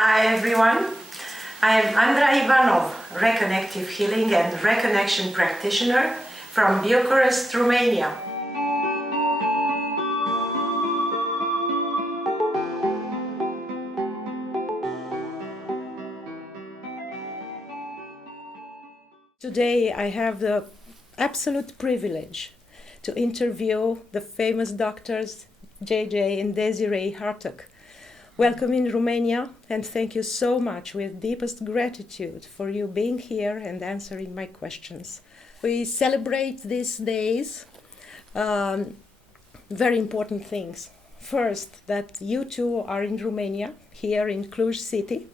Hi everyone, I am Andra Ivanov, reconnective healing and reconnection practitioner from Bucharest, Romania. Today I have the absolute privilege to interview the famous doctors J.J and Desiree Hurtak. Welcome in Romania, and thank you so much with deepest gratitude for you being here and answering my questions. We celebrate these days very important things. First, that you two are in Romania, here in Cluj city.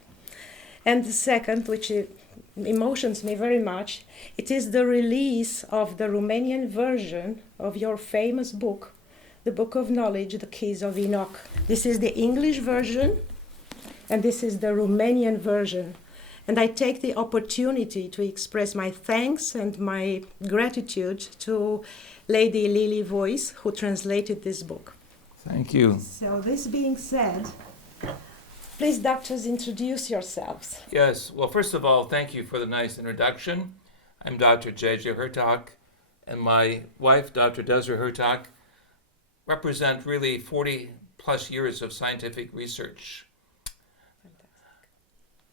And the second, which emotions me very much, it is the release of the Romanian version of your famous book, the Book of Knowledge, the Keys of Enoch. This is the English version, and this is the Romanian version. And I take the opportunity to express my thanks and my gratitude to Lady Lily Voice, who translated this book. Thank you. So this being said, please, doctors, introduce yourselves. Yes, well, first of all, thank you for the nice introduction. I'm Dr. J.J Hurtak, and my wife, Dr. Desiree Hurtak, represent really 40 plus years of scientific research. Fantastic.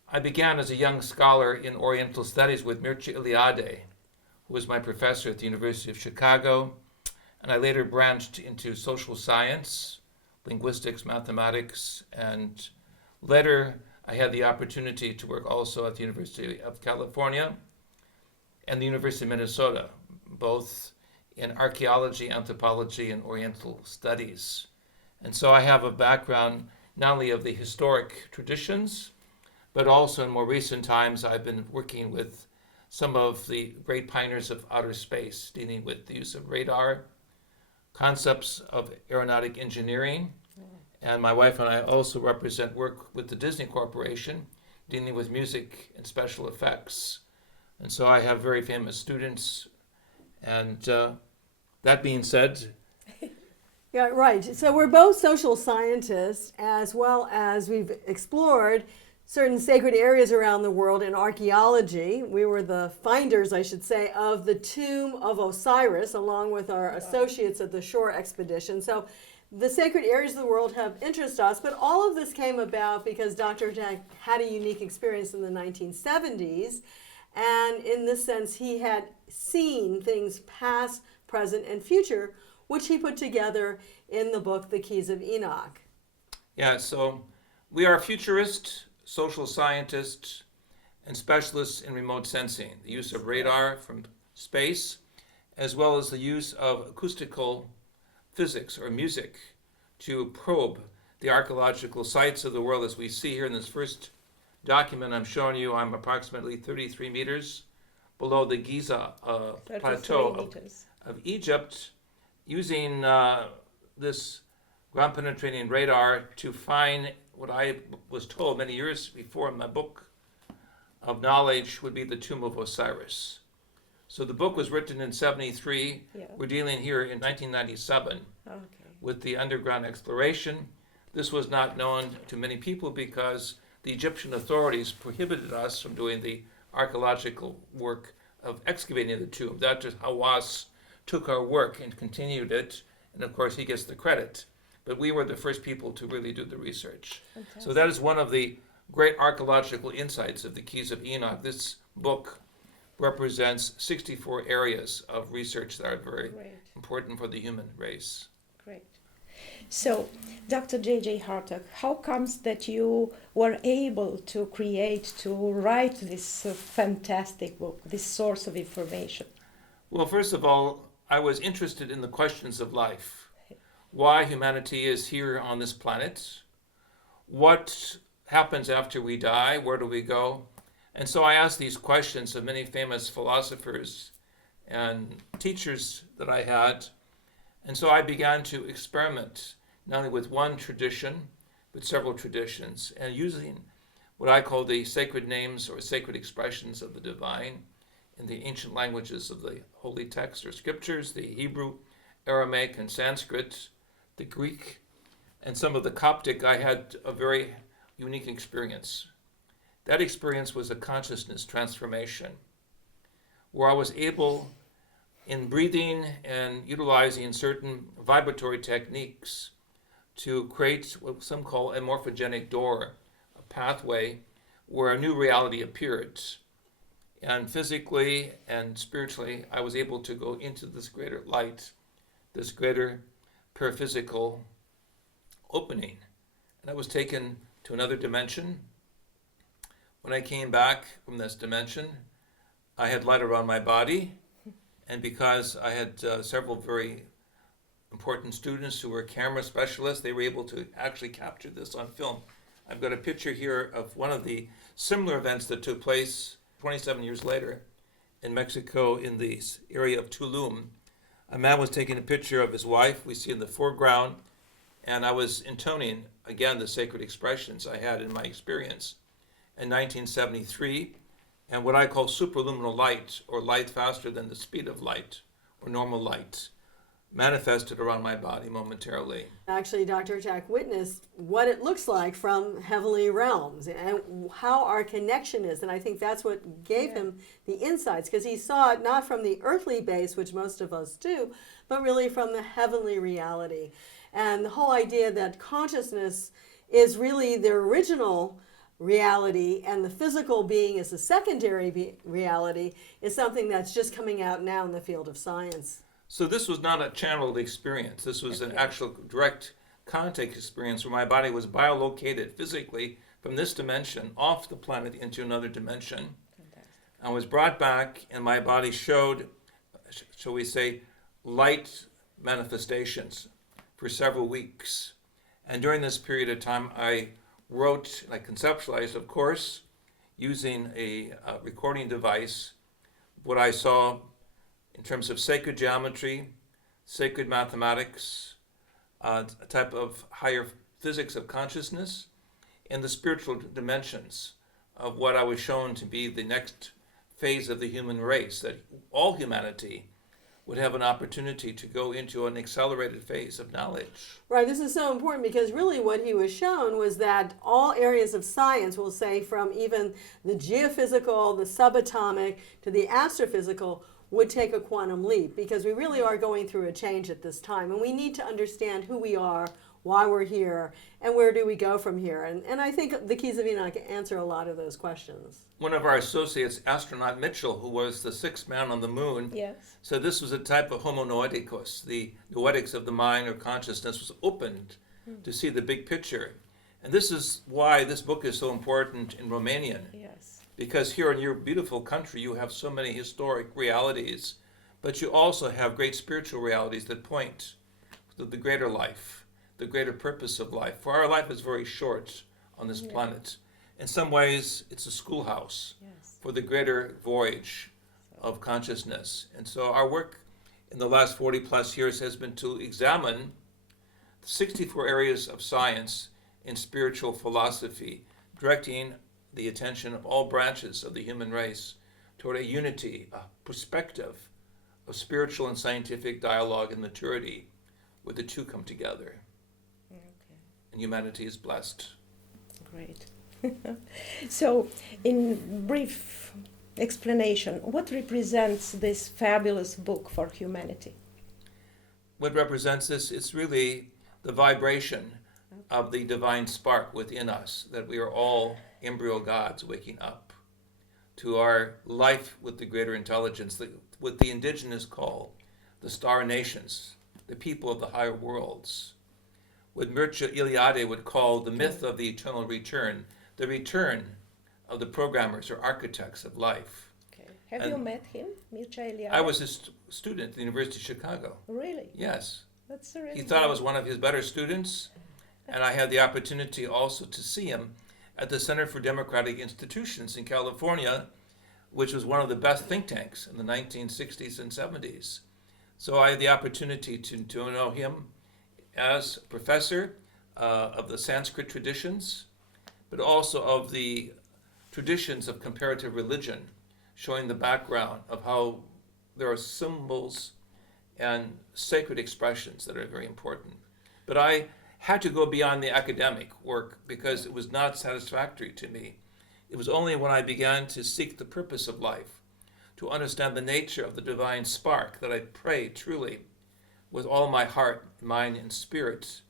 I began as a young scholar in Oriental Studies with Mircea Eliade, who was my professor at the University of Chicago, and I later branched into social science, linguistics, mathematics, and later I had the opportunity to work also at the University of California and the University of Minnesota, both in archaeology, anthropology, and Oriental studies. And so I have a background not only of the historic traditions, but also in more recent times I've been working with some of the great pioneers of outer space, dealing with the use of radar, concepts of aeronautic engineering, and my wife and I also represent work with the Disney Corporation, dealing with music and special effects. And so I have very famous students, and that being said, Yeah, right. So we're both social scientists, as well as we've explored certain sacred areas around the world in archaeology. We were the finders, I should say, of the tomb of Osiris, along with our associates at the Shore Expedition. So the sacred areas of the world have interested us, but all of this came about because Dr. Hurtak had a unique experience in the 1970s. And in this sense, he had seen things past, present, and future, which he put together in the book, The Keys of Enoch. yeah, so we are futurists, social scientists, and specialists in remote sensing, the use of radar from space, as well as the use of acoustical physics or music to probe the archaeological sites of the world. As we see here in this first document I'm showing you, I'm approximately 33 meters below the Giza plateau of Egypt, using this ground-penetrating radar to find what I was told many years before in my book of knowledge would be the tomb of Osiris. So the book was written in 73. Yeah. We're dealing here in 1997 with the underground exploration. This was not known to many people because the Egyptian authorities prohibited us from doing the archaeological work of excavating the tomb. Dr. Hawass took our work and continued it, and of course he gets the credit. But we were the first people to really do the research. Fantastic. So that is one of the great archaeological insights of the Keys of Enoch. This book represents 64 areas of research that are very Great. important for the human race. Great. So, Dr. J.J. Hurtak, how comes that you were able to write this fantastic book, this source of information? Well, first of all, I was interested in the questions of life. Why humanity is here on this planet, what happens after we die, where do we go? And so I asked these questions of many famous philosophers and teachers that I had. And so I began to experiment not only with one tradition, but several traditions, and using what I call the sacred names or sacred expressions of the divine in the ancient languages of the holy text or scriptures, the Hebrew, Aramaic, and Sanskrit, the Greek, and some of the Coptic. I had a very unique experience. That experience was a consciousness transformation, where I was able, in breathing and utilizing certain vibratory techniques, to create what some call a morphogenic door, a pathway where a new reality appeared. And physically and spiritually, I was able to go into this greater light, this greater paraphysical opening. And I was taken to another dimension. When I came back from this dimension, I had light around my body. And because I had several very important students who were camera specialists, they were able to actually capture this on film. I've got a picture here of one of the similar events that took place 27 years later in Mexico, in the area of Tulum. A man was taking a picture of his wife, we see in the foreground, and I was intoning, again, the sacred expressions I had in my experience in 1973, and what I call superluminal light, or light faster than the speed of light, or normal light, manifested around my body momentarily. Actually, Dr. Hurtak witnessed what it looks like from heavenly realms and how our connection is. And I think that's what gave him the insights, because he saw it not from the earthly base, which most of us do, but really from the heavenly reality. And the whole idea that consciousness is really the original reality and the physical being is a secondary reality is something that's just coming out now in the field of science. So this was not a channeled experience. This was an actual direct contact experience where my body was biolocated physically from this dimension off the planet into another dimension. Fantastic. I was brought back, and my body showed, shall we say, light manifestations for several weeks. And during this period of time, I wrote, and I conceptualized, of course, using a recording device, what I saw in terms of sacred geometry, sacred mathematics, a type of higher physics of consciousness, and the spiritual dimensions of what I was shown to be the next phase of the human race, that all humanity would have an opportunity to go into an accelerated phase of knowledge. Right, this is so important because really what he was shown was that all areas of science, we'll say from even the geophysical, the subatomic, to the astrophysical, would take a quantum leap, because we really are going through a change at this time, and we need to understand who we are, why we're here, and where do we go from here. And I think the Keys of Enoch answer a lot of those questions. One of our associates, astronaut Mitchell, who was the sixth man on the moon, said this was a type of homo noeticus. The noetics of the mind or consciousness was opened to see the big picture. And this is why this book is so important in Romanian. Yes. Because here in your beautiful country, you have so many historic realities, but you also have great spiritual realities that point to the greater life, the greater purpose of life. For our life is very short on this planet. In some ways, it's a schoolhouse for the greater voyage of consciousness. And so our work in the last 40 plus years has been to examine 64 areas of science and spiritual philosophy, directing the attention of all branches of the human race toward a unity, a perspective of spiritual and scientific dialogue and maturity, where the two come together. And humanity is blessed. Great. So, in brief explanation, what represents this fabulous book for humanity? What represents this? It's really the vibration of the divine spark within us, that we are all embryo gods waking up to our life with the greater intelligence, what the indigenous call the star nations, the people of the higher worlds. What Mircea Eliade would call the myth of the eternal return, the return of the programmers or architects of life. Okay. Have you met him, Mircea Eliade? I was his student at the University of Chicago. Really? Yes. That's really He thought I was one of his better students, and I had the opportunity also to see him at the Center for Democratic Institutions in California, which was one of the best think tanks in the 1960s and 70s. So I had the opportunity to know him as a professor of the Sanskrit traditions, but also of the traditions of comparative religion, showing the background of how there are symbols and sacred expressions that are very important. But I had to go beyond the academic work because it was not satisfactory to me. It was only when I began to seek the purpose of life, to understand the nature of the divine spark, that I prayed truly with all my heart, mind, and spirit,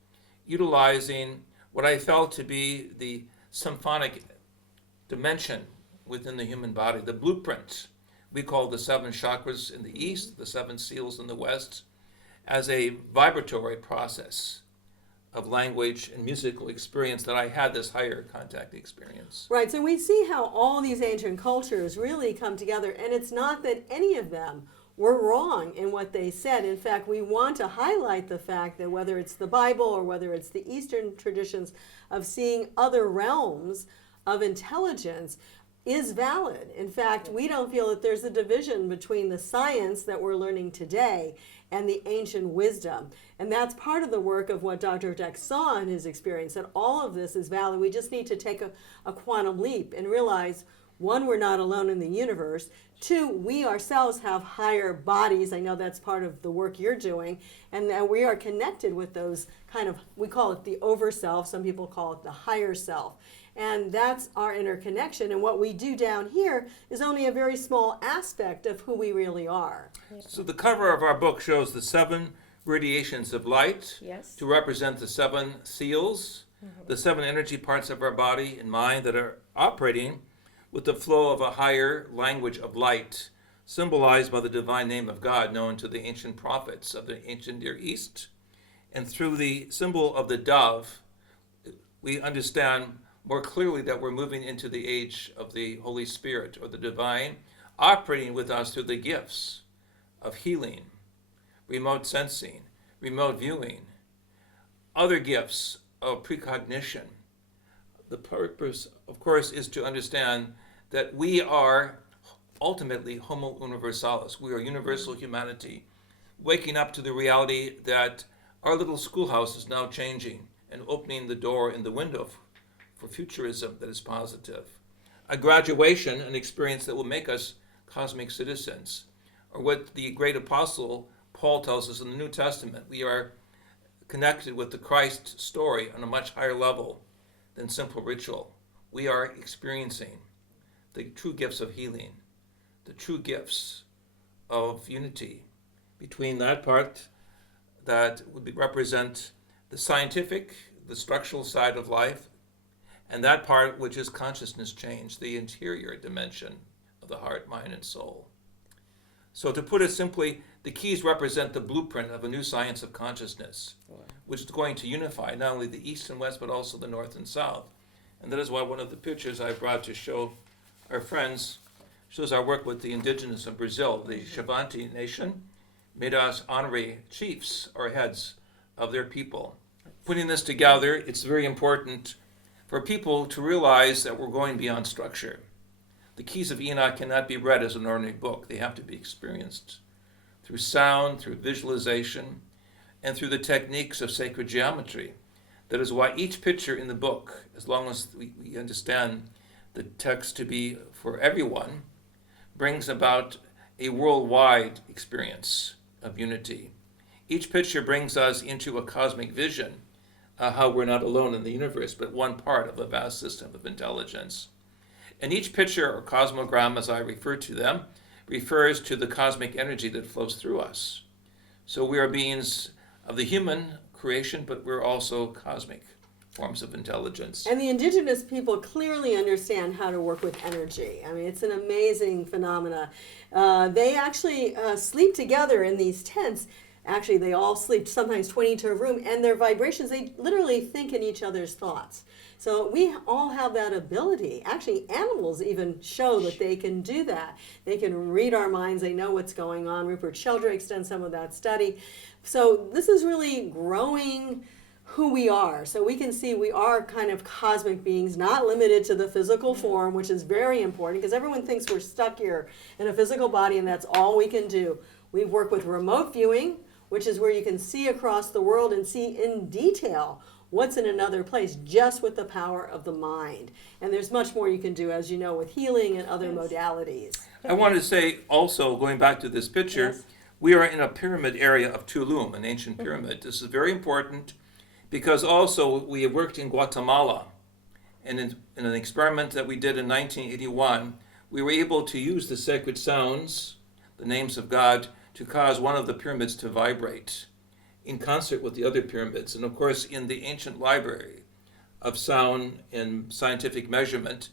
utilizing what I felt to be the symphonic dimension within the human body, the blueprint we call the 7 chakras in the east, the 7 seals in the west, as a vibratory process of language and musical experience, that I had this higher contact experience. Right, so we see how all these ancient cultures really come together, and it's not that any of them were wrong in what they said. In fact, we want to highlight the fact that whether it's the Bible or whether it's the Eastern traditions of seeing other realms of intelligence is valid. In fact, we don't feel that there's a division between the science that we're learning today and the ancient wisdom. And that's part of the work of what Dr. Hurtak saw in his experience, that all of this is valid. We just need to take a quantum leap and realize, one, we're not alone in the universe. Two, we ourselves have higher bodies. I know that's part of the work you're doing. And that we are connected with those kind of, we call it the over self. Some people call it the higher self. And that's our interconnection. And what we do down here is only a very small aspect of who we really are. So the cover of our book shows the 7 radiations of light, Yes. to represent the 7 seals, the 7 energy parts of our body and mind that are operating with the flow of a higher language of light, symbolized by the divine name of God known to the ancient prophets of the ancient Near East. And through the symbol of the dove, we understand more clearly that we're moving into the age of the Holy Spirit, or the divine, operating with us through the gifts of healing, remote sensing, remote viewing, other gifts of precognition. The purpose, of course, is to understand that we are ultimately homo universalis. We are universal humanity, waking up to the reality that our little schoolhouse is now changing and opening the door and the window for futurism that is positive. A graduation, an experience that will make us cosmic citizens, or what the great apostle Paul tells us in the New Testament. We are connected with the Christ story on a much higher level than simple ritual. We are experiencing the true gifts of healing, the true gifts of unity between that part that would represent the scientific, the structural side of life, and that part which is consciousness change, the interior dimension of the heart, mind, and soul. So to put it simply, the keys represent the blueprint of a new science of consciousness, which is going to unify not only the East and West, but also the North and South. And that is why one of the pictures I brought to show our friends shows our work with the indigenous of Brazil, the Xavante nation, made us honorary chiefs or heads of their people. Putting this together, it's very important for people to realize that we're going beyond structure. The Keys of Enoch cannot be read as an ordinary book. They have to be experienced through sound, through visualization, and through the techniques of sacred geometry. That is why each picture in the book, as long as we understand the text to be for everyone, brings about a worldwide experience of unity. Each picture brings us into a cosmic vision, how we're not alone in the universe, but one part of a vast system of intelligence. And each picture, or cosmogram as I refer to them, refers to the cosmic energy that flows through us. So we are beings of the human creation, but we're also cosmic forms of intelligence. And the indigenous people clearly understand how to work with energy. I mean, it's an amazing phenomena. They actually sleep together in these tents. Actually, they all sleep sometimes 20 into a room, and their vibrations, they literally think in each other's thoughts. So we all have that ability. Actually, animals even show that they can do that. They can read our minds. They know what's going on. Rupert Sheldrake's done some of that study. So this is really growing who we are. So we can see we are kind of cosmic beings, not limited to the physical form, which is very important because everyone thinks we're stuck here in a physical body and that's all we can do. We work with remote viewing, which is where you can see across the world and see in detail what's in another place just with the power of the mind. And there's much more you can do, as you know, with healing and other modalities. I wanted to say also, going back to this picture, we are in a pyramid area of Tulum, an ancient pyramid. This is very important because also we have worked in Guatemala, and in an experiment that we did in 1981, we were able to use the sacred sounds, the names of God, to cause one of the pyramids to vibrate in concert with the other pyramids. And of course, in the ancient library of sound and scientific measurement,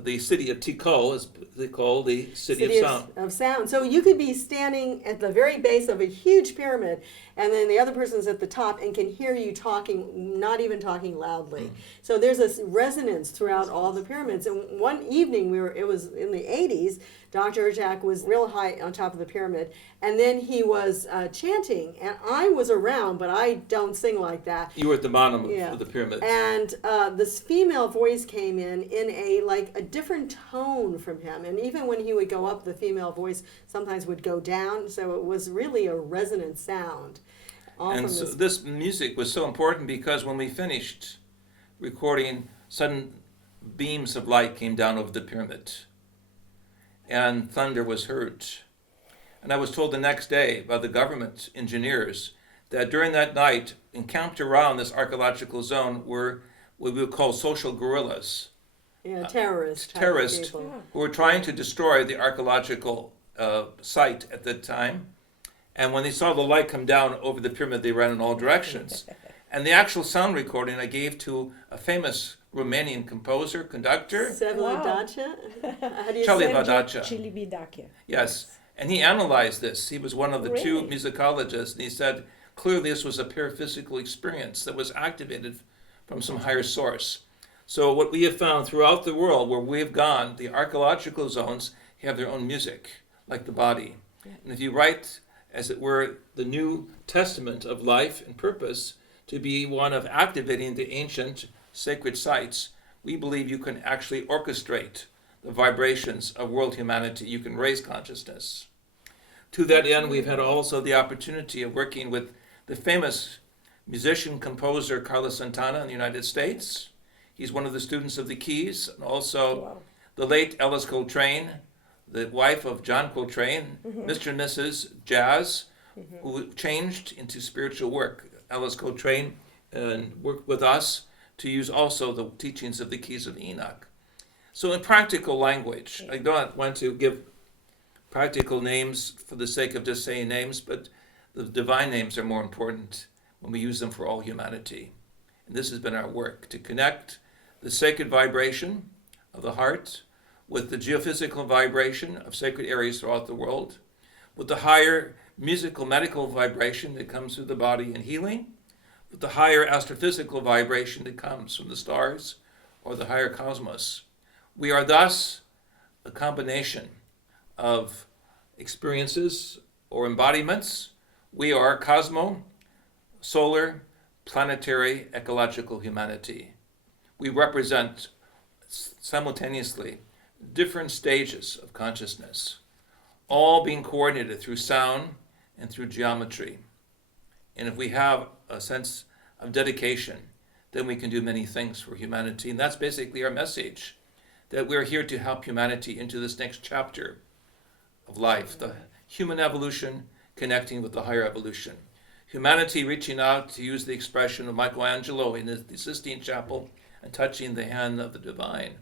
the city of Tikal is called the city of sound. Of sound. So you could be standing at the very base of a huge pyramid, and then the other person's at the top and can hear you talking, not even talking loudly. So there's a resonance throughout all the pyramids. And one evening, it was in the 80s, Dr. Hurtak was real high on top of the pyramid, and then he was chanting, and I was around, but I don't sing like that. You were at the bottom of the pyramid. And this female voice came in a different tone from him, and even when he would go up, the female voice sometimes would go down, so it was really a resonant sound. And so this music was so important because when we finished recording, sudden beams of light came down over the pyramid, and thunder was heard. And I was told the next day by the government engineers that during that night, encamped around this archaeological zone were what we would call social guerrillas. Yeah, terrorists who were trying to destroy the archaeological site at that time. And when they saw the light come down over the pyramid, they ran in all directions. And the actual sound recording I gave to a famous Romanian composer, conductor. Celia. Yes. And he analyzed this. He was one of the two musicologists, and he said, clearly this was a paraphysical experience that was activated from some higher source. So what we have found throughout the world where we have gone, the archaeological zones have their own music, like the body. And if you write, as it were, the New Testament of life and purpose to be one of activating the ancient sacred sites, we believe you can actually orchestrate the vibrations of world humanity. You can raise consciousness. To that end, we've had also the opportunity of working with the famous musician, composer Carlos Santana in the United States. He's one of the students of the Keys, and also the late Ellis Coltrane, the wife of John Coltrane, Mr. and Mrs. Jazz, who changed into spiritual work. Ellis Coltrane worked with us to use also the teachings of the Keys of Enoch. So in practical language, I don't want to give practical names for the sake of just saying names, but the divine names are more important when we use them for all humanity. And this has been our work, to connect the sacred vibration of the heart with the geophysical vibration of sacred areas throughout the world, with the higher musical medical vibration that comes through the body in healing, with the higher astrophysical vibration that comes from the stars or the higher cosmos. We are thus a combination of experiences or embodiments. We are cosmo, solar, planetary, ecological humanity. We represent simultaneously different stages of consciousness, all being coordinated through sound and through geometry. And if we have a sense of dedication, then we can do many things for humanity. And that's basically our message, that we're here to help humanity into this next chapter of life, the human evolution connecting with the higher evolution. Humanity reaching out, to use the expression of Michelangelo in the Sistine Chapel, and touching the hand of the divine.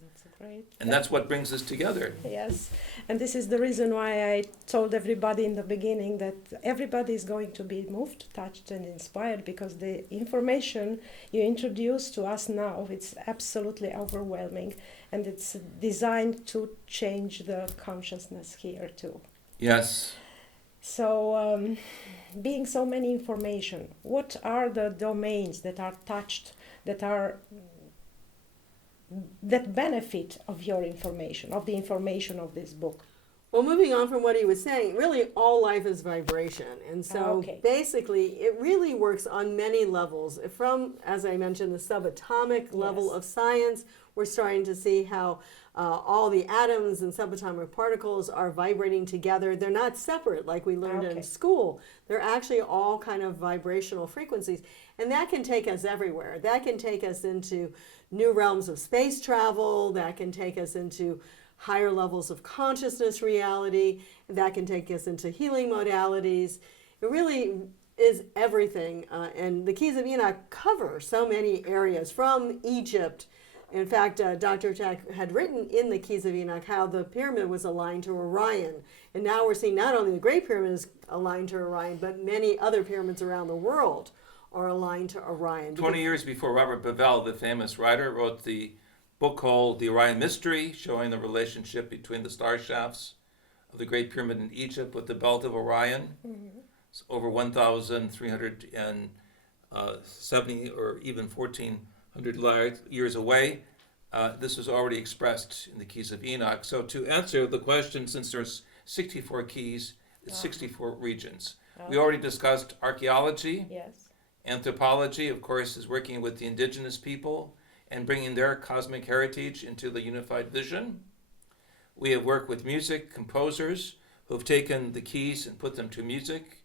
That's great. And that's what brings us together. Yes, and this is the reason why I told everybody in the beginning that everybody is going to be moved, touched, and inspired, because the information you introduce to us now, it's absolutely overwhelming, and it's designed to change the consciousness here too. Yes. So, being so many information, what are the domains that are touched, that benefit of your information, of the information of this book? Well, moving on from what he was saying, really all life is vibration. And so basically it really works on many levels. From, as I mentioned, the subatomic level of science, we're starting to see how all the atoms and subatomic particles are vibrating together. They're not separate like we learned in school. They're actually all kind of vibrational frequencies. And that can take us everywhere. That can take us into new realms of space travel. That can take us into higher levels of consciousness reality. That can take us into healing modalities. It really, is everything. And the Keys of Enoch cover so many areas from Egypt. In fact, Dr. Hurtak had written in the Keys of Enoch how the pyramid was aligned to Orion. And now we're seeing not only the Great Pyramid is aligned to Orion, but many other pyramids around the world are aligned to Orion. 20 years before Robert Bevell, the famous writer, wrote the book called The Orion Mystery, showing the relationship between the star shafts of the Great Pyramid in Egypt with the belt of Orion. It's over 1,370 or even 1,400 years away. This was already expressed in the Keys of Enoch. So to answer the question, since there's 64 keys, it's 64 regions. We already discussed archaeology. Yes. Anthropology, of course, is working with the indigenous people and bringing their cosmic heritage into the unified vision. We have worked with music composers who have taken the keys and put them to music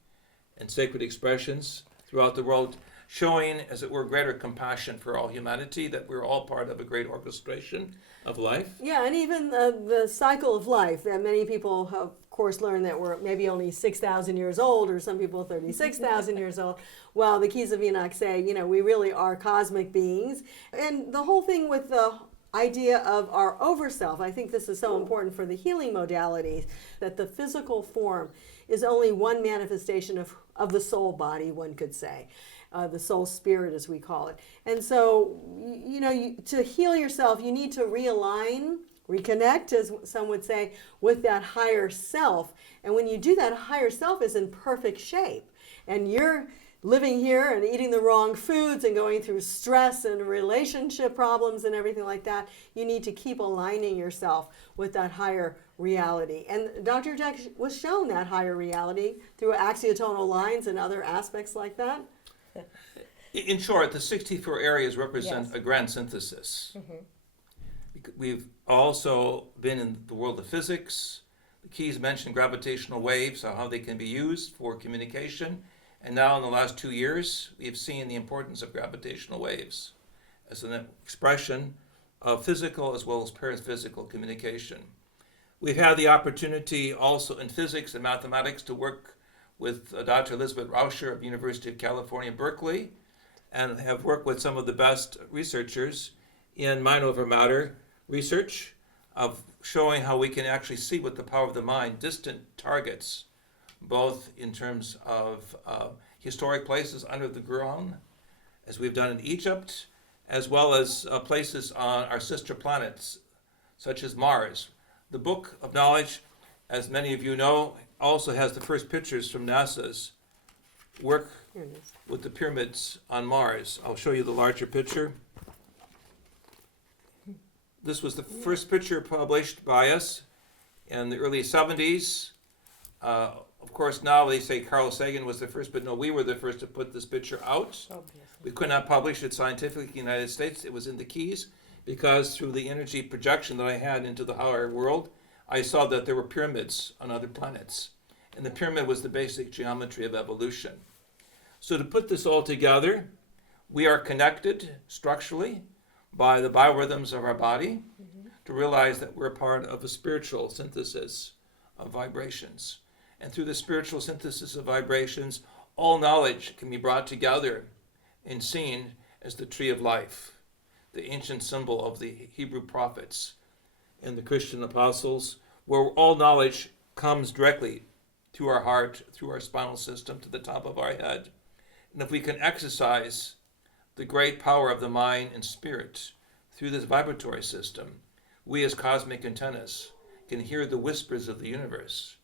and sacred expressions throughout the world, showing, as it were, greater compassion for all humanity, that we're all part of a great orchestration of life. Yeah, and even the cycle of life that many people have, of course, learned that we're maybe only 6,000 years old, or some people 36,000 years old. Well, the Keys of Enoch say, we really are cosmic beings. And the whole thing with the idea of our overself, I think this is so important for the healing modalities, that the physical form is only one manifestation of the soul body, one could say. The soul spirit, as we call it. And so, to heal yourself, you need to realign, reconnect, as some would say, with that higher self. And when you do that, higher self is in perfect shape. And you're living here and eating the wrong foods and going through stress and relationship problems and everything like that. You need to keep aligning yourself with that higher reality. And Dr. Hurtak was shown that higher reality through axiotonal lines and other aspects like that. In short, the 64 areas represent Yes. a grand synthesis. We've also been in the world of physics. The keys mention gravitational waves, how they can be used for communication. And now in the last 2 years, we've seen the importance of gravitational waves as an expression of physical as well as paraphysical communication. We've had the opportunity also in physics and mathematics to work with Dr. Elizabeth Rauscher of University of California, Berkeley, and have worked with some of the best researchers in mind over matter research, of showing how we can actually see with the power of the mind distant targets, both in terms of historic places under the ground, as we've done in Egypt, as well as places on our sister planets, such as Mars. The Book of Knowledge, as many of you know, also has the first pictures from NASA's work with the pyramids on Mars. I'll show you the larger picture. This was the first picture published by us in the early 70s. Of course, now they say Carl Sagan was the first, but no, we were the first to put this picture out. Obviously. We could not publish it scientifically in the United States. It was in the Keys because through the energy projection that I had into the higher world, I saw that there were pyramids on other planets. And the pyramid was the basic geometry of evolution. So to put this all together, we are connected structurally by the biorhythms of our body to realize that we're part of a spiritual synthesis of vibrations. And through the spiritual synthesis of vibrations, all knowledge can be brought together and seen as the tree of life, the ancient symbol of the Hebrew prophets and the Christian apostles, where all knowledge comes directly through our heart, through our spinal system, to the top of our head. And if we can exercise the great power of the mind and spirit through this vibratory system, we as cosmic antennas can hear the whispers of the universe.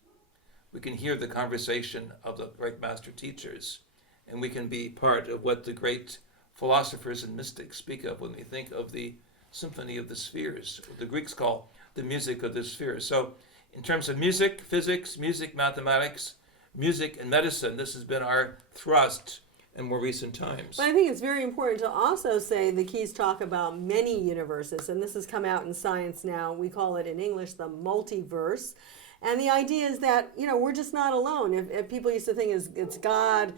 We can hear the conversation of the great master teachers, and we can be part of what the great philosophers and mystics speak of when we think of the symphony of the spheres, what the Greeks call the music of the spheres. So in terms of music, physics, music, mathematics, music, and medicine, this has been our thrust in more recent times. But I think it's very important to also say the keys talk about many universes, and this has come out in science now. We call it in English the multiverse. And the idea is that, we're just not alone. If people used to think it's God,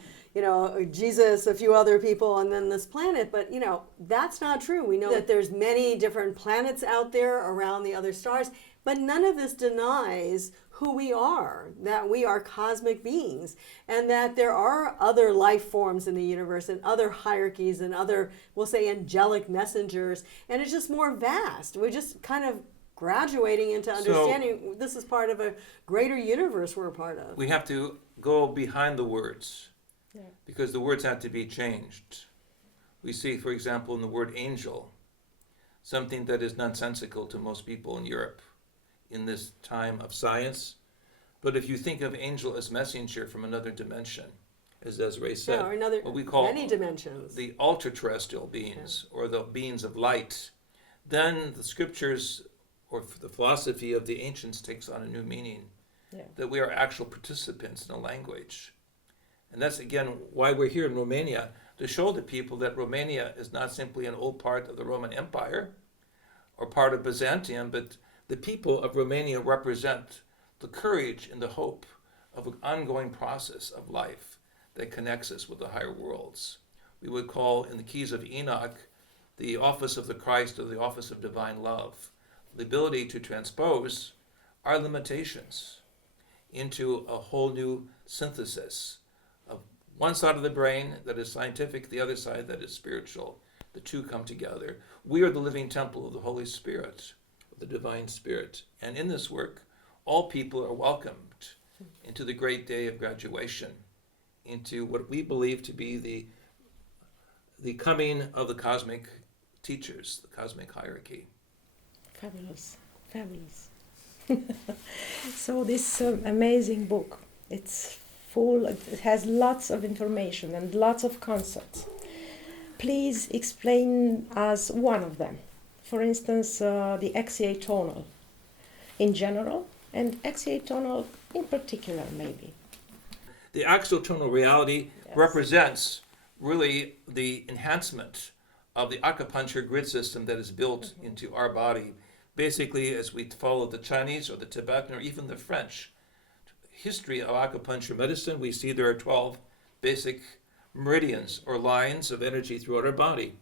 Jesus, a few other people, and then this planet, but, that's not true. We know that there's many different planets out there around the other stars, but none of this denies who we are, that we are cosmic beings, and that there are other life forms in the universe and other hierarchies and other, we'll say, angelic messengers, and it's just more vast. We're just kind of graduating into understanding this is part of a greater universe we're a part of. We have to go behind the words, Yeah. because the words have to be changed. We see, for example, in the word angel, something that is nonsensical to most people in Europe in this time of science. But if you think of angel as messenger from another dimension, as Desiree said, or another, what we call many dimensions. the ultra-terrestrial beings, or the beings of light, then the scriptures or the philosophy of the ancients takes on a new meaning, Yeah. that we are actual participants in a language. And that's, again, why we're here in Romania, to show the people that Romania is not simply an old part of the Roman Empire or part of Byzantium, but the people of Romania represent the courage and the hope of an ongoing process of life that connects us with the higher worlds. We would call in the Keys of Enoch the office of the Christ, or the office of divine love, the ability to transpose our limitations into a whole new synthesis of one side of the brain that is scientific, the other side that is spiritual. The two come together. We are the living temple of the Holy Spirit, of the divine spirit. And in this work, all people are welcomed into the great day of graduation, into what we believe to be the coming of the cosmic teachers, the cosmic hierarchy. Fabulous, fabulous. So this amazing book, it's full, it has lots of information and lots of concepts. Please explain us one of them. For instance, the XA tonal in general, and XA tonal in particular, maybe. The axotonal reality Yes. represents really the enhancement of the acupuncture grid system that is built into our body. Basically, as we follow the Chinese or the Tibetan or even the French history of acupuncture medicine, we see there are 12 basic meridians or lines of energy throughout our body.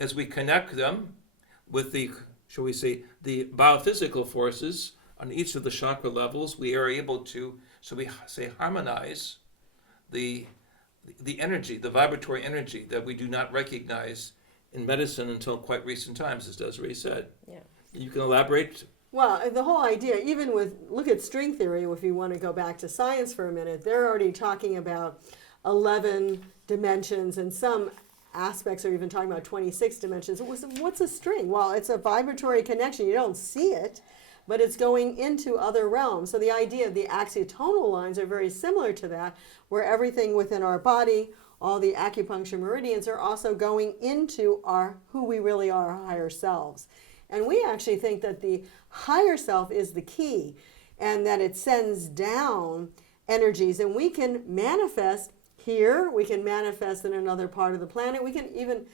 As we connect them with the, shall we say, the biophysical forces on each of the chakra levels, we are able to, so we say, harmonize the energy, the vibratory energy that we do not recognize in medicine until quite recent times, as Desiree said. Yeah. You can elaborate? Well, the whole idea, even with, look at string theory, if you want to go back to science for a minute, they're already talking about 11 dimensions, and some aspects are even talking about 26 dimensions. What's a string? Well, it's a vibratory connection. You don't see it, but it's going into other realms. So the idea of the axiotonal lines are very similar to that, where everything within our body, all the acupuncture meridians are also going into our who we really are, our higher selves. And we actually think that the higher self is the key, and that it sends down energies, and we can manifest here, we can manifest in another part of the planet, we can even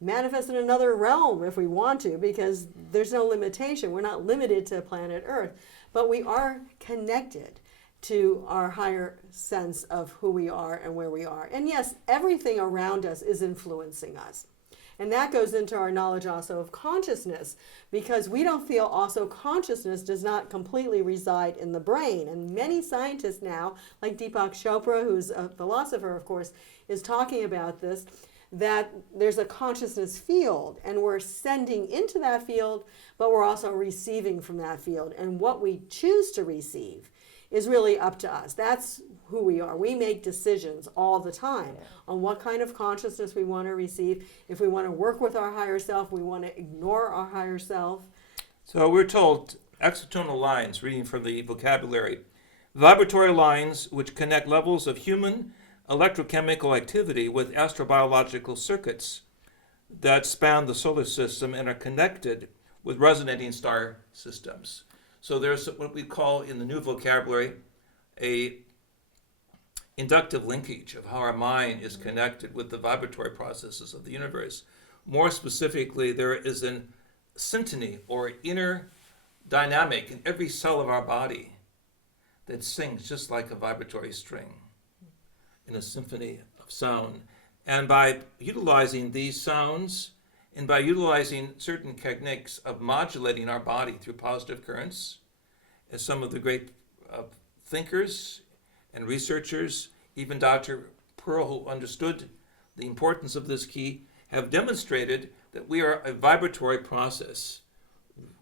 manifest in another realm if we want to, because there's no limitation. We're not limited to planet Earth, but we are connected to our higher sense of who we are and where we are. And yes, everything around us is influencing us. And that goes into our knowledge also of consciousness, because we don't feel also consciousness does not completely reside in the brain. And many scientists now, like Deepak Chopra, who's a philosopher, of course, is talking about this, that there's a consciousness field, and we're sending into that field, but we're also receiving from that field. And what we choose to receive is really up to us. That's who we are. We make decisions all the time on what kind of consciousness we want to receive. If we want to work with our higher self, we want to ignore our higher self. So we're told axotonal lines, reading from the vocabulary, vibratory lines which connect levels of human electrochemical activity with astrobiological circuits that span the solar system and are connected with resonating star systems. So there's what we call in the new vocabulary a inductive linkage of how our mind is connected with the vibratory processes of the universe. More specifically, there is a syntony or inner dynamic in every cell of our body that sings just like a vibratory string in a symphony of sound. And by utilizing these sounds and by utilizing certain techniques of modulating our body through positive currents, as some of the great of thinkers and researchers, even Dr. Pearl, who understood the importance of this key, have demonstrated that we are a vibratory process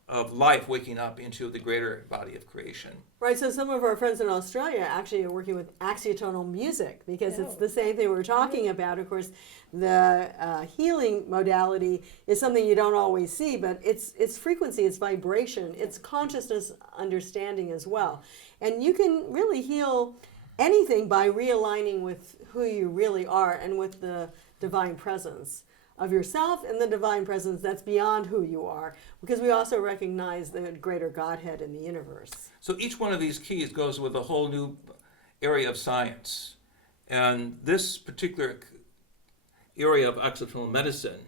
of life waking up into the greater body of creation. Right, so some of our friends in Australia actually are working with axiotonal music because it's the same thing we were talking about. Of course, the healing modality is something you don't always see, but it's frequency, it's vibration, it's consciousness understanding as well. And you can really heal anything by realigning with who you really are and with the divine presence of yourself and the divine presence that's beyond who you are, because we also recognize the greater Godhead in the universe. So each one of these keys goes with a whole new area of science. And this particular area of occidental medicine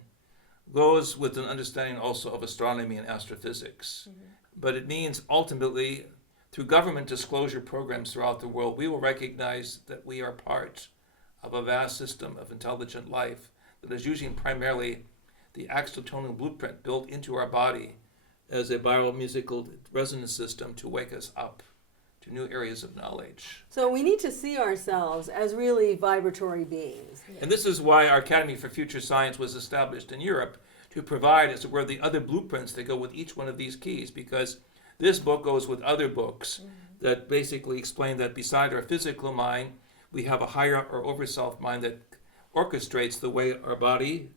goes with an understanding also of astronomy and astrophysics. But it means ultimately, through government disclosure programs throughout the world, we will recognize that we are part of a vast system of intelligent life that is using primarily the axiotonal blueprint built into our body as a biomusical resonance system to wake us up to new areas of knowledge. So we need to see ourselves as really vibratory beings. And this is why our Academy for Future Science was established in Europe, to provide, as it were, the other blueprints that go with each one of these keys, because this book goes with other books that basically explain that beside our physical mind, we have a higher or overself mind that orchestrates the way our body,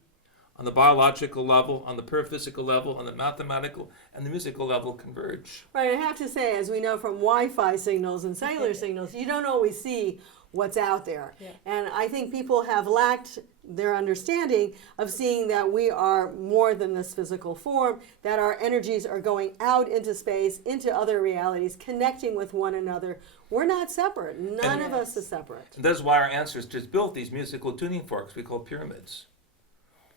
on the biological level, on the periphysical level, on the mathematical and the musical level converge. Right, I have to say, as we know from Wi-Fi signals and cellular signals, you don't always see what's out there. Yeah. And I think people have lacked their understanding of seeing that we are more than this physical form, that our energies are going out into space, into other realities, connecting with one another. We're not separate. None of us is separate. And that's why our ancestors built these musical tuning forks we call pyramids,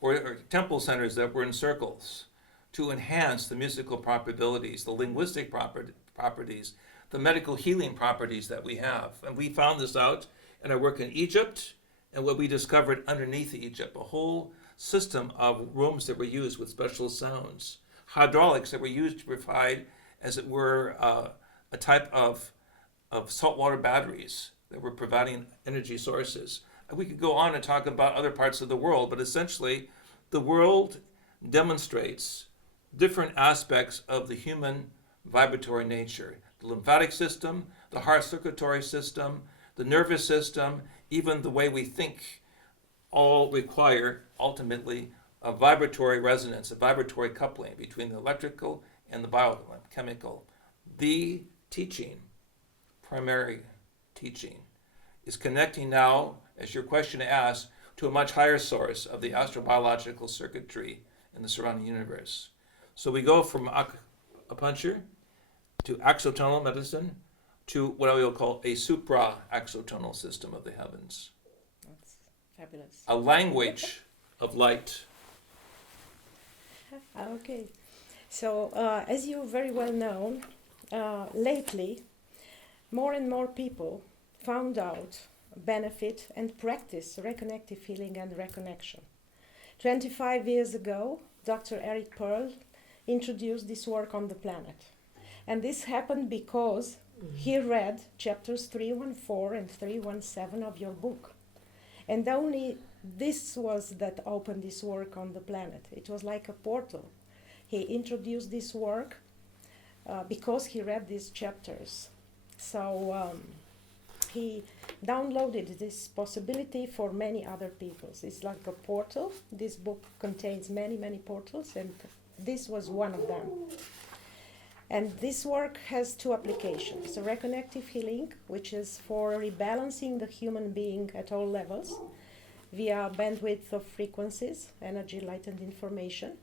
or temple centers that were in circles, to enhance the musical properties, the linguistic properties, the medical healing properties that we have. And we found this out in our work in Egypt, and what we discovered underneath Egypt, a whole system of rooms that were used with special sounds, hydraulics that were used to provide, as it were, a type of saltwater batteries that were providing energy sources. We could go on and talk about other parts of the world, but essentially the world demonstrates different aspects of the human vibratory nature. The lymphatic system, the heart circulatory system, the nervous system, even the way we think, all require ultimately a vibratory resonance, a vibratory coupling between the electrical and the biochemical. The teaching, primary teaching, is connecting now, as your question asks, to a much higher source of the astrobiological circuitry in the surrounding universe. So we go from acupuncture to axiotonal medicine to what I will call a supra-axiotonal system of the heavens. That's fabulous. A language of light. Okay. So, as you very well know, lately, more and more people found out, benefit, and practice reconnective healing and reconnection. 25 years ago, Dr. Eric Pearl introduced this work on the planet. And this happened because he read chapters 314 and 317 of your book. And only this was that opened this work on the planet. It was like a portal. He introduced this work because he read these chapters. So he downloaded this possibility for many other people. It's like a portal. This book contains many, many portals, and this was one of them. And this work has two applications. The reconnective healing, which is for rebalancing the human being at all levels via bandwidth of frequencies, energy, light, and information,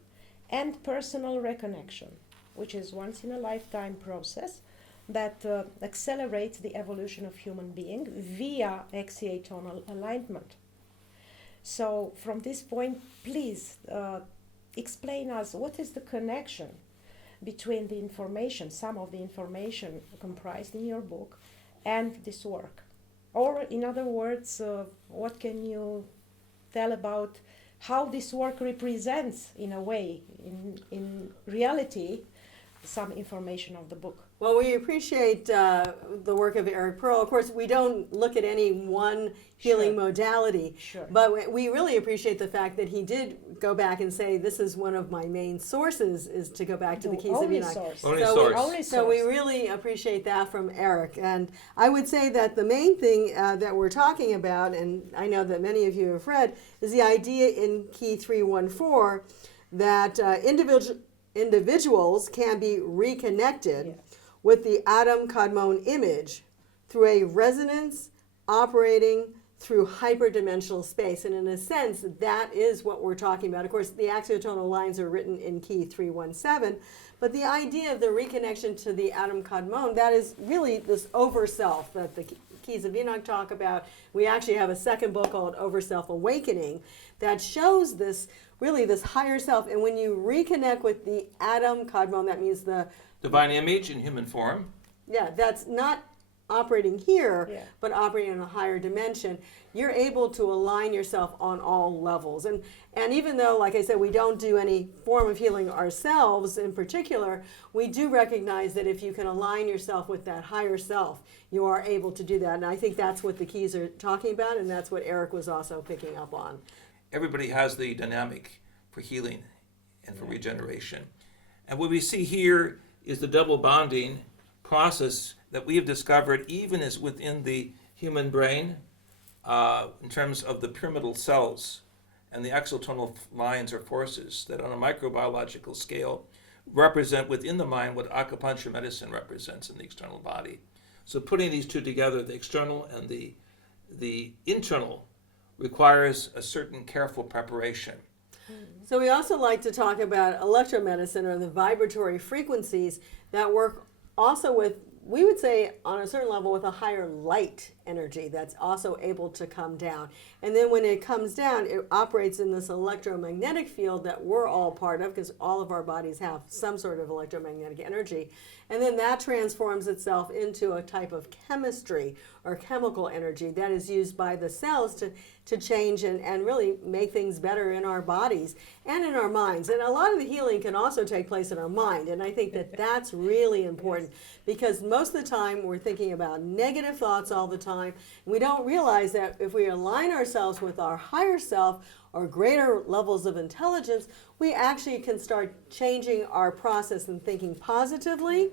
and personal reconnection, which is once in a lifetime process that accelerates the evolution of human being via axiotonal alignment. So from this point, please explain us what is the connection between the information, some of the information comprised in your book, and this work. Or in other words, what can you tell about how this work represents, in a way, in reality, some information of the book. Well, we appreciate the work of Eric Pearl. Of course, we don't look at any one healing modality, but we really appreciate the fact that he did go back and say, this is one of my main sources, is to go back to the Keys of Enoch. So we really appreciate that from Eric. And I would say that the main thing that we're talking about, and I know that many of you have read, is the idea in Key 314 that individuals can be reconnected with the Adam Kadmon image through a resonance operating through hyperdimensional space. And in a sense, that is what we're talking about. Of course, the axiotonal lines are written in Key 317, but the idea of the reconnection to the Adam Kadmon, that is really this over-self that the Keys of Enoch talk about. We actually have a second book called Over Self Awakening that shows this, really this higher self. And when you reconnect with the Adam Kadmon, that means the divine image in human form. Yeah, that's not operating here, but operating in a higher dimension. You're able to align yourself on all levels. And even though, like I said, we don't do any form of healing ourselves in particular, we do recognize that if you can align yourself with that higher self, you are able to do that. And I think that's what the keys are talking about, and that's what Eric was also picking up on. Everybody has the dynamic for healing and for regeneration. And what we see here is the double bonding process that we have discovered even as within the human brain in terms of the pyramidal cells and the exotonal lines or forces that on a microbiological scale represent within the mind what acupuncture medicine represents in the external body. So putting these two together, the external and the internal, requires a certain careful preparation. So we also like to talk about electro medicine, or the vibratory frequencies that work also with, we would say on a certain level, with a higher light energy that's also able to come down. And then when it comes down, it operates in this electromagnetic field that we're all part of, because all of our bodies have some sort of electromagnetic energy. And then that transforms itself into a type of chemistry or chemical energy that is used by the cells to change and really make things better in our bodies and in our minds. And a lot of the healing can also take place in our mind. And I think that that's really important, because most of the time we're thinking about negative thoughts all the time. We don't realize that if we align ourselves with our higher self or greater levels of intelligence, we actually can start changing our process and thinking positively.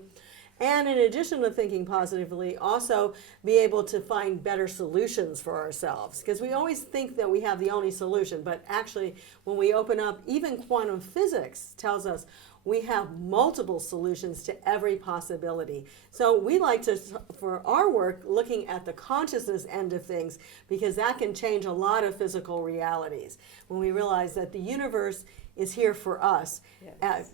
And in addition to thinking positively, also be able to find better solutions for ourselves. Because we always think that we have the only solution, but actually when we open up, even quantum physics tells us we have multiple solutions to every possibility. So we like to, for our work, looking at the consciousness end of things, because that can change a lot of physical realities. When we realize that the universe is here for us,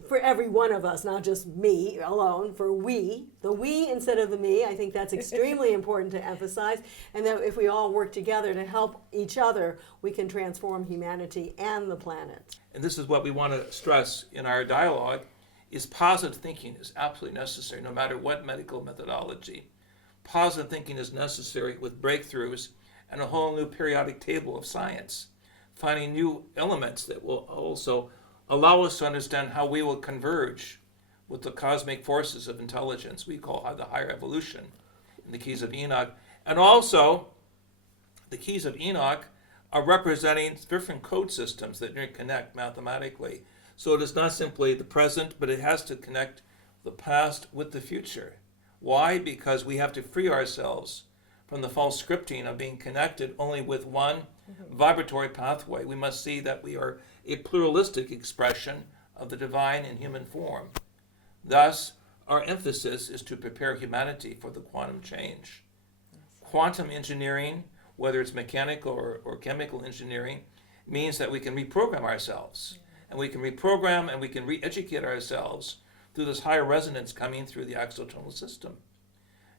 for every one of us, not just me alone, for we, the we instead of the me. I think that's extremely important to emphasize, and that if we all work together to help each other, we can transform humanity and the planet. And this is what we want to stress in our dialogue, is positive thinking is absolutely necessary, no matter what medical methodology. Positive thinking is necessary with breakthroughs and a whole new periodic table of science, finding new elements that will also allow us to understand how we will converge with the cosmic forces of intelligence we call the higher evolution in the Keys of Enoch. And also, the Keys of Enoch are representing different code systems that interconnect mathematically. So it is not simply the present, but it has to connect the past with the future. Why? Because we have to free ourselves from the false scripting of being connected only with one vibratory pathway. We must see that we are a pluralistic expression of the divine in human form. Thus, our emphasis is to prepare humanity for the quantum change. Quantum engineering, whether it's mechanical or chemical engineering, means that we can reprogram ourselves. And we can reprogram and we can re-educate ourselves through this higher resonance coming through the exotonal system.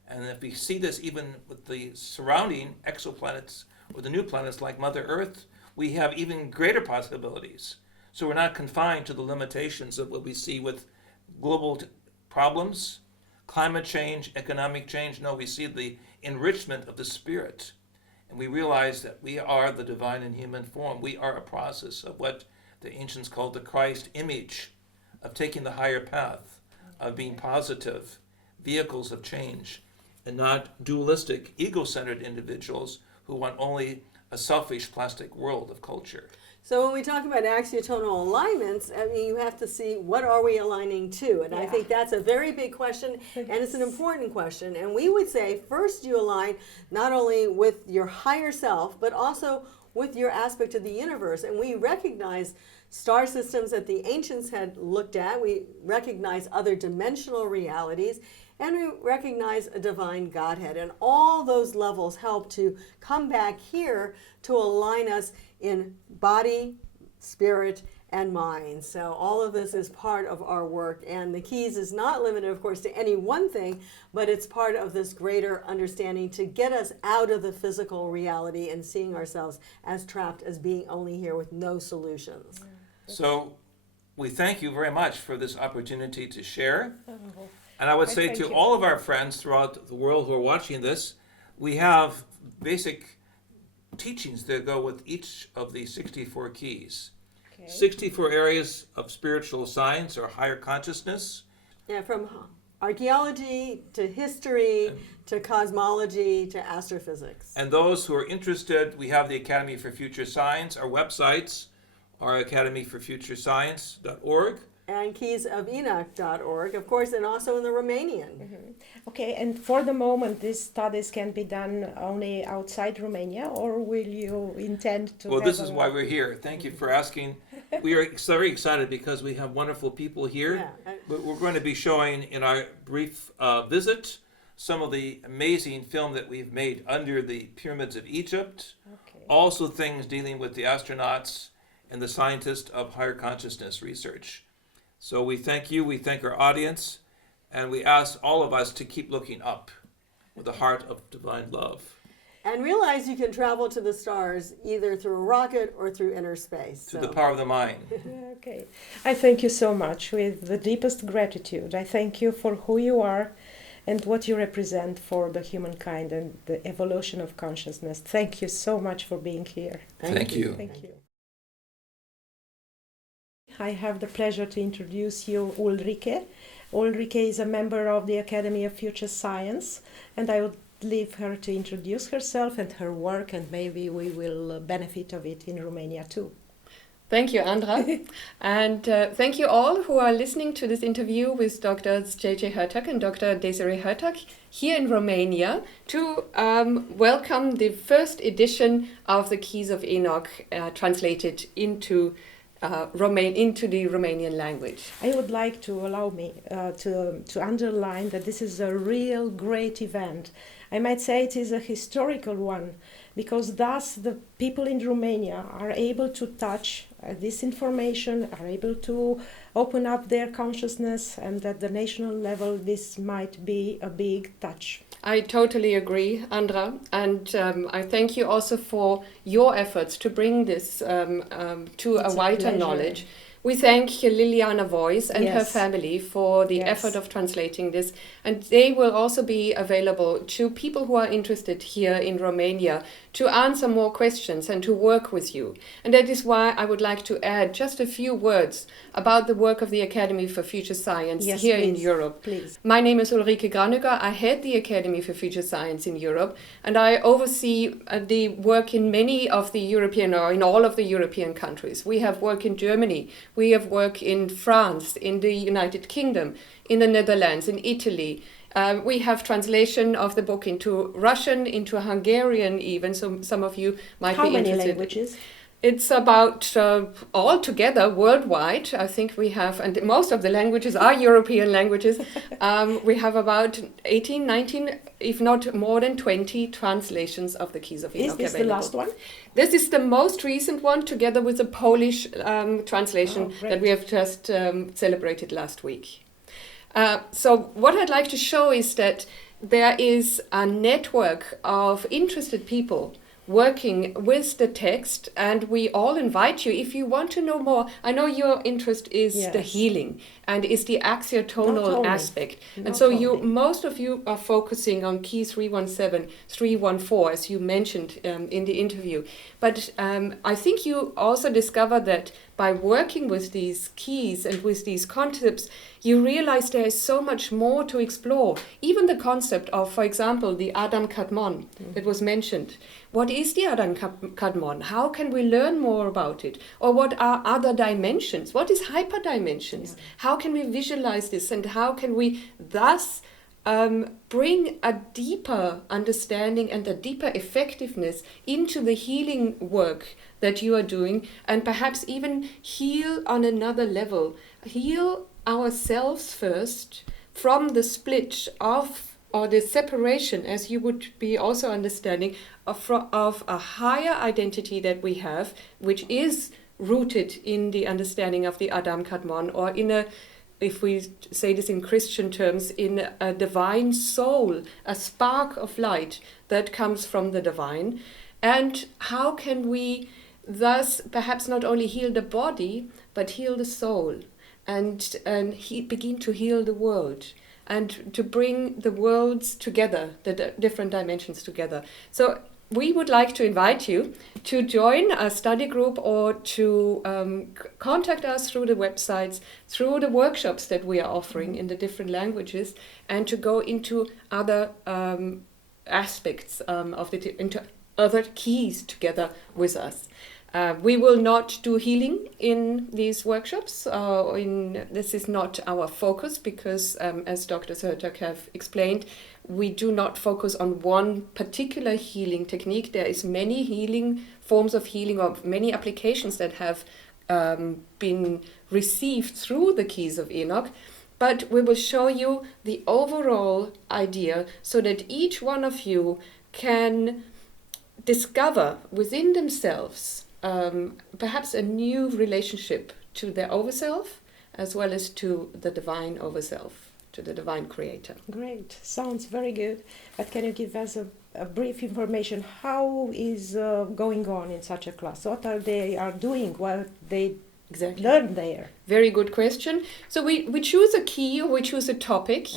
And if we see this even with the surrounding exoplanets or the new planets like Mother Earth, we have even greater possibilities. So we're not confined to the limitations of what we see with global problems, climate change, economic change. No, we see the enrichment of the spirit. And we realize that we are the divine in human form. We are a process of what the ancients called the Christ image, of taking the higher path, of being positive vehicles of change and not dualistic, ego-centered individuals who want only a selfish plastic world of culture. So when we talk about axiotonal alignments, I mean, you have to see what are we aligning to? And I think that's a very big question, and it's an important question. And we would say first you align not only with your higher self, but also with your aspect of the universe. And we recognize star systems that the ancients had looked at. We recognize other dimensional realities. And we recognize a divine Godhead. And all those levels help to come back here to align us in body, spirit, and mind. So all of this is part of our work. And the keys is not limited, of course, to any one thing, but it's part of this greater understanding to get us out of the physical reality and seeing ourselves as trapped, as being only here with no solutions. So we thank you very much for this opportunity to share. And I would say to all of our friends throughout the world who are watching this, we have basic teachings that go with each of the 64 keys. 64 areas of spiritual science or higher consciousness. Yeah, from archaeology to history to cosmology to astrophysics. And those who are interested, we have the Academy for Future Science. Our websites are academyforfuturescience.org. And keysofenoch.org, of course, and also in the Romanian. Okay, and for the moment, these studies can be done only outside Romania, or will you intend to? Well, this is why we're here. Thank you for asking. We are very excited because we have wonderful people here. Yeah. We're going to be showing in our brief visit some of the amazing film that we've made under the pyramids of Egypt. Okay. Also things dealing with the astronauts and the scientists of higher consciousness research. So we thank you, we thank our audience, and we ask all of us to keep looking up with a heart of divine love. And realize you can travel to the stars either through a rocket or through inner space. To the power of the mind. Okay. I thank you so much with the deepest gratitude. I thank you for who you are and what you represent for the humankind and the evolution of consciousness. Thank you so much for being here. Thank you. Thank you. I have the pleasure to introduce you Ulrike. Ulrike is a member of the Academy of Future Science, and I would leave her to introduce herself and her work, and maybe we will benefit of it in Romania too. Thank you, Andra. And thank you all who are listening to this interview with Drs. J.J. Hurtak and Dr. Desiree Hurtak here in Romania to welcome the first edition of the Keys of Enoch translated into the Romanian language. I would like to allow me to underline that this is a real great event. I might say it is a historical one, because thus the people in Romania are able to touch this information, are able to open up their consciousness, and at the national level this might be a big touch. I totally agree, Andra, and I thank you also for your efforts to bring this to a wider knowledge. We thank Liliana Voice and her family for the effort of translating this, and they will also be available to people who are interested here in Romania to answer more questions and to work with you. And that is why I would like to add just a few words about the work of the Academy for Future Science here in Europe. Please. My name is Ulrike Granecker. I head the Academy for Future Science in Europe, and I oversee the work in many of the European, or in all of the European countries. We have work in Germany, we have work in France, in the United Kingdom, in the Netherlands, in Italy. We have translation of the book into Russian, into Hungarian even, so some of you might be interested. How many languages? It's about all together worldwide. I think we have, and most of the languages are European languages. We have about 18, 19, if not more than 20 translations of the Keys of Enoch. Is this the last one? This is the most recent one, together with the Polish translation that we have just celebrated last week. So what I'd like to show is that there is a network of interested people working with the text, and we all invite you, if you want to know more. I know your interest is the healing and is the axiotonal aspect, and so most of you are focusing on key 317, 314, as you mentioned in the interview. But I think you also discover that by working with these keys and with these concepts, you realize there is so much more to explore. Even the concept of, for example, the Adam Kadmon that was mentioned. What is the Adam Kadmon? How can we learn more about it? Or what are other dimensions? What is hyperdimensions? How can we visualize this, and how can we thus bring a deeper understanding and a deeper effectiveness into the healing work that you are doing, and perhaps even heal on another level? Heal ourselves first from the split of, or the separation, as you would be also understanding, of a higher identity that we have, which is rooted in the understanding of the Adam Kadmon, or in a, if we say this in Christian terms, in a divine soul, a spark of light that comes from the divine. And how can we thus perhaps not only heal the body, but heal the soul, and begin to heal the world, and to bring the worlds together, the different dimensions together. So we would like to invite you to join a study group, or to contact us through the websites, through the workshops that we are offering in the different languages, and to go into other aspects into other keys together with us. We will not do healing in these workshops. This is not our focus, because as Dr. Hurtak have explained, we do not focus on one particular healing technique. There is many healing forms of healing, or many applications that have been received through the Keys of Enoch. But we will show you the overall idea, so that each one of you can discover within themselves perhaps a new relationship to their overself, as well as to the divine overself, to the divine creator. Great, sounds very good. But can you give us a brief information? How is going on in such a class? What are they doing while they learn there? Very good question. So we choose a key, or we choose a topic,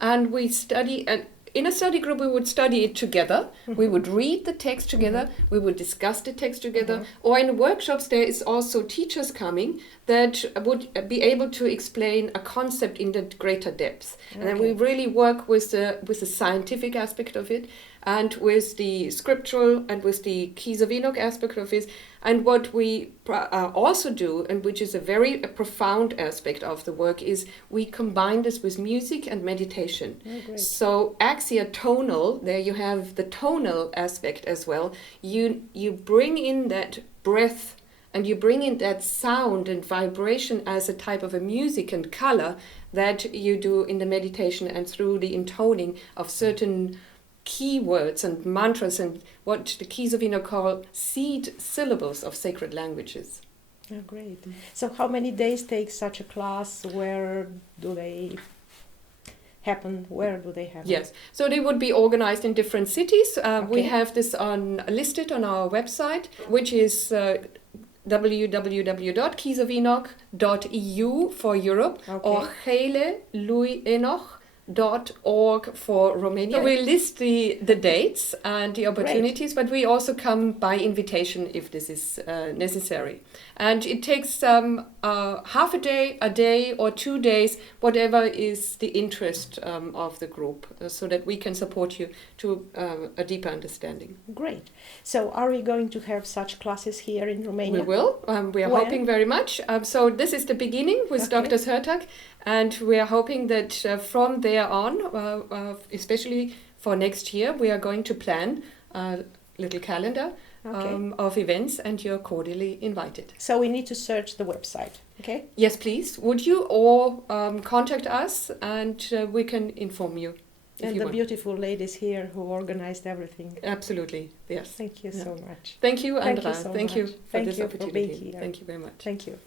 and we study. In a study group, we would study it together. We would read the text together. We would discuss the text together. Or in workshops, there is also teachers coming that would be able to explain a concept in the greater depth. And then we really work with the scientific aspect of it, and with the scriptural, and with the Keys of Enoch aspect of it. And what we also do, and which is a very profound aspect of the work, is we combine this with music and meditation. So axia tonal, there you have the tonal aspect as well. You bring in that breath, and you bring in that sound and vibration as a type of a music and color that you do in the meditation, and through the intoning of certain keywords and mantras, and what the Keys of Enoch call seed syllables of sacred languages. Oh, great. So how many days takes such a class? Where do they happen? Yes, so they would be organized in different cities. We have this listed on our website, which is www.keysofenoch.eu for Europe, or CHEILE LUI ENOCH .org for Romania. So we list the dates and the opportunities, but we also come by invitation if this is necessary. And it takes half a day, or 2 days, whatever is the interest of the group, so that we can support you to a deeper understanding. Great. So are we going to have such classes here in Romania? We will. We are hoping very much. So this is the beginning with Dr. Hurtak. And we are hoping that from there on, especially for next year, we are going to plan a little calendar of events, and you're cordially invited. So we need to search the website, okay? Yes, please. Would you? Or contact us, and we can inform you. And the beautiful ladies here who organized everything. Absolutely, yes. Thank you so much. Thank you, Andra. Thank you so Thank you much. for this opportunity. For being here. Thank you very much. Thank you.